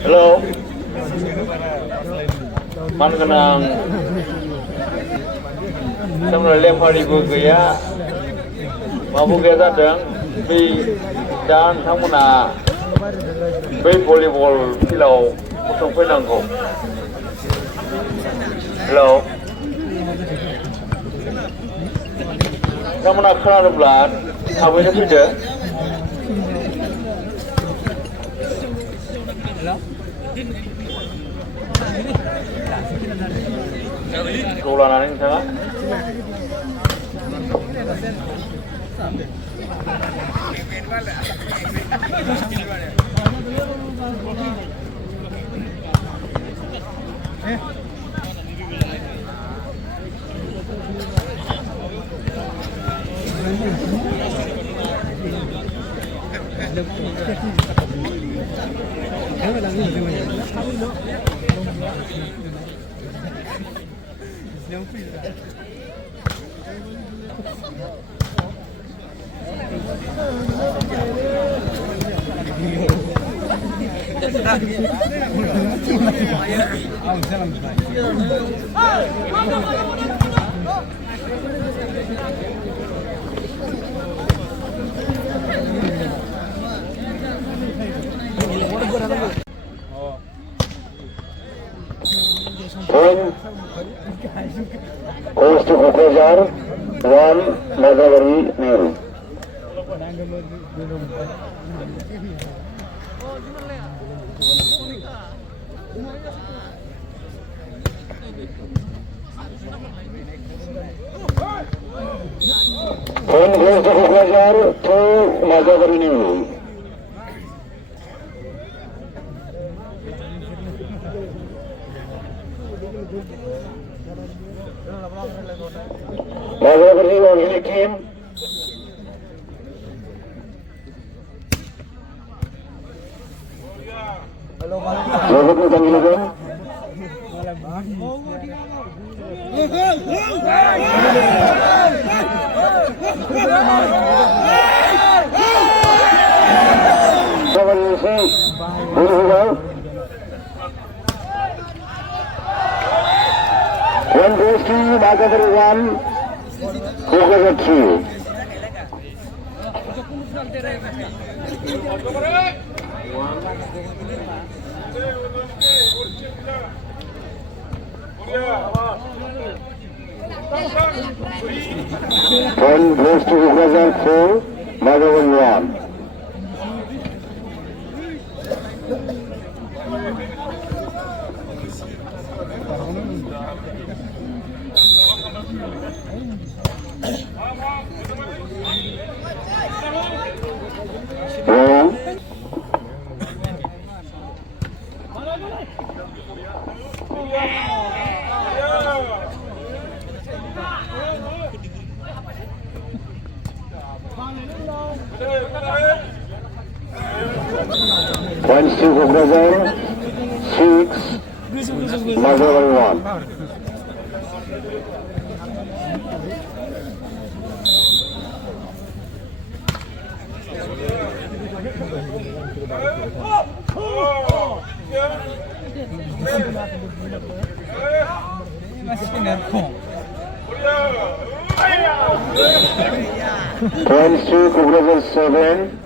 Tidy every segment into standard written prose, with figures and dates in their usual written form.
Halo, man kenang sama lemparibu gaya, mabu gaya datang, bi dan samuna, bi volleyball silau, usung penangko. Halo, samuna kerana belan, apa ini sudah? Tulanan ini sangat. Goes to Professor 1 Madhavari Nehru. Point goes to Professor 2 Madhavari Nehru. Madhavari organic team. Robot में तंगी लगे। Madhavari से बोल हुआ। One goes to Madhavari 1, Professor 3. One goes to Professor 4, Madhavari 1. Points to Professor 6, Madhavari 1. Points to Professor 7,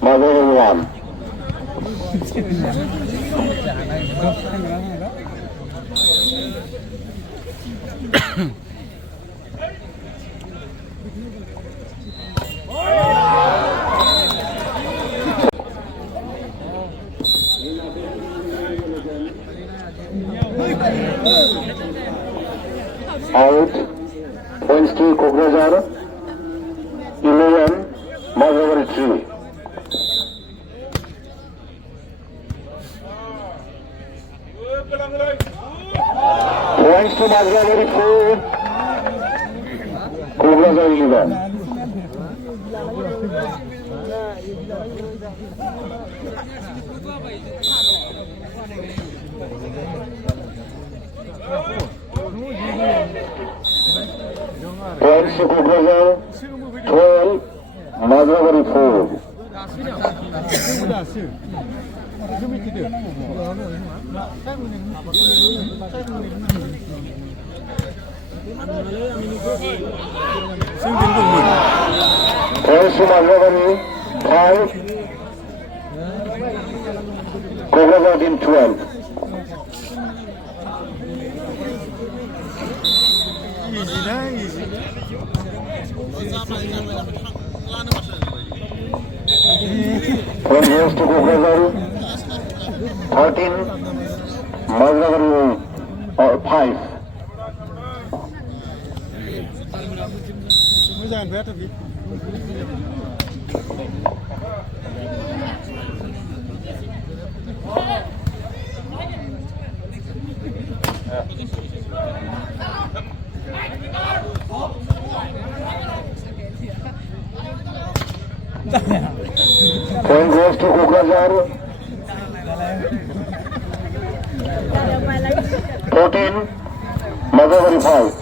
Madhavari 1. Out. Points to Kokrajhar 11, Madhavari 3. Points to Mazragari 4, Kograjar 11. Points to Kograjar 12, Mazragari 4. Points to Mazragari 5, Kograjar 12. Point goes to Kograjar 13, Mazragari 5. Point goes to Kograjar 14, Mazragari 5.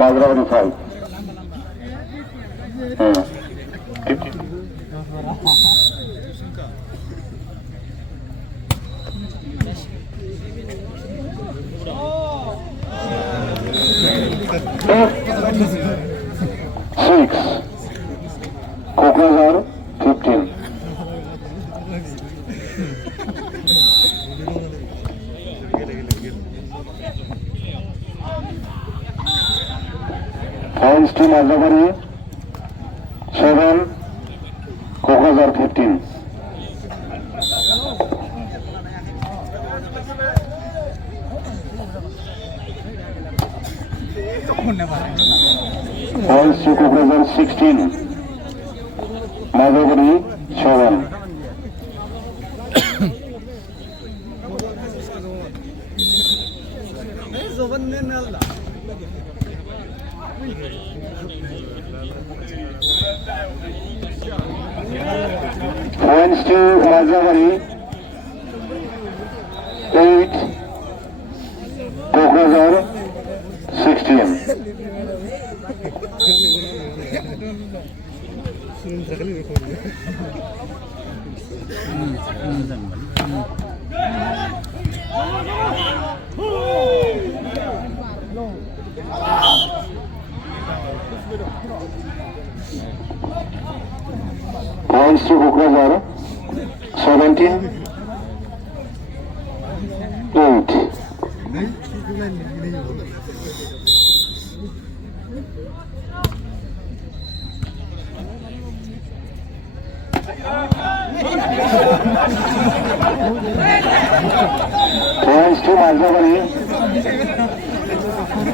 Mazragari 5. 15. Six. Kograjar 15. Points to Mazragari 7, Kograjar 15. Points to Kograjar 16, Mazragari 7. Points to Mazragari 8, Kograjar 16. Points to Kograjar 17, 8. Points to Mazragari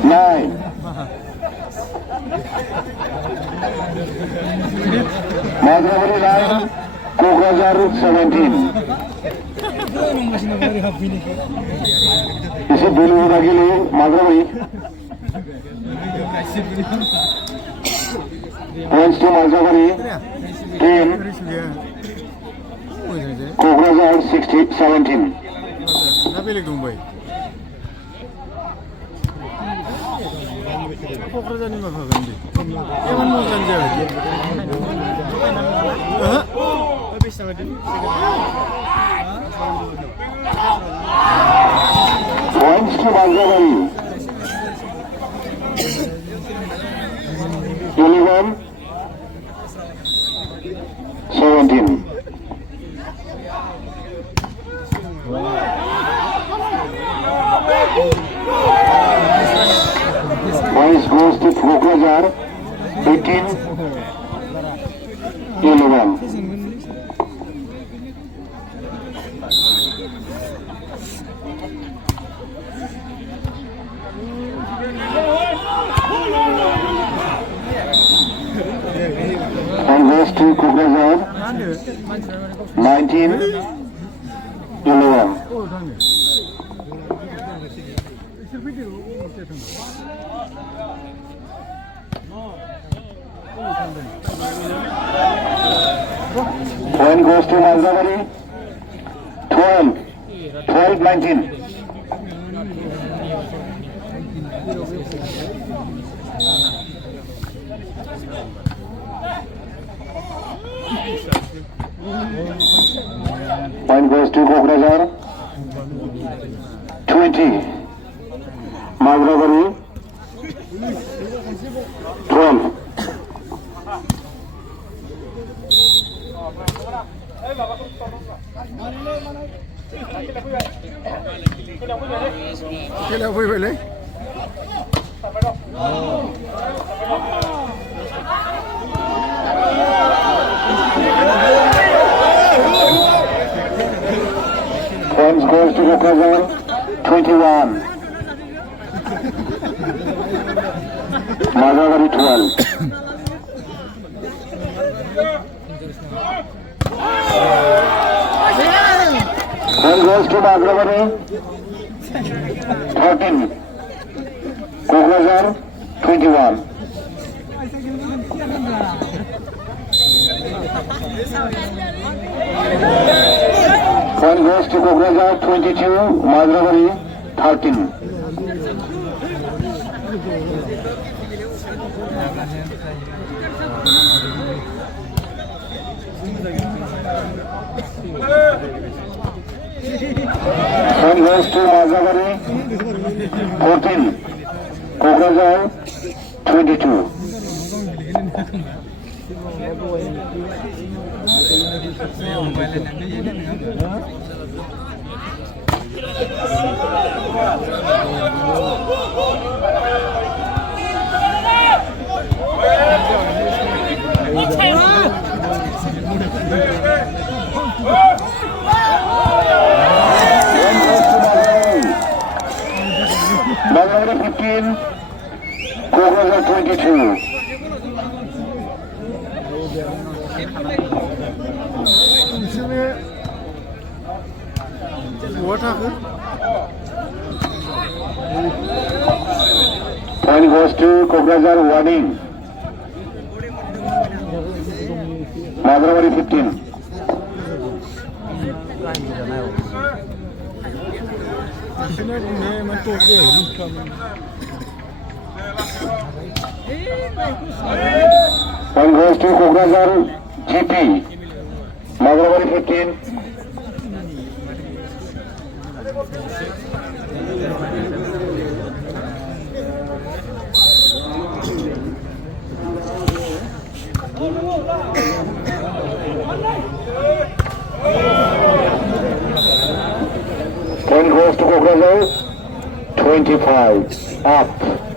9. Mazragari 9, Kograjar 17. इसे बोलने लगे लोग Mazragari. Points to Mazragari 10, Kograjar 17. क'क्राझारनि मा खागोन दे एमान मोजां जायाखै बेसेबां दिन Points to Mazragari 11, 17. Points goes to Kograjar 18, 11. 19-11. Point goes to Mazhabari. 12-19. Point goes to Kokrajhar. 20. Mazhabari. 12. Kailan po ibalik? Points goes to Kokrajhar. 21. Mazhabari 12. Point goes to Mazhabari. 13. Kokrajhar 21. Point goes to Kokrajhar 22. Mazhabari 13. Point goes to Mazhabari 14. Kokrajhar 22. Mazhabari 15. Kokrajhar 22. What happened? Point goes to Kokrajhar warning. Mazhabari 15. Point goes to Kokrajhar GP. Mazhabari 15. Point goes to Kokrajhar 25. Up.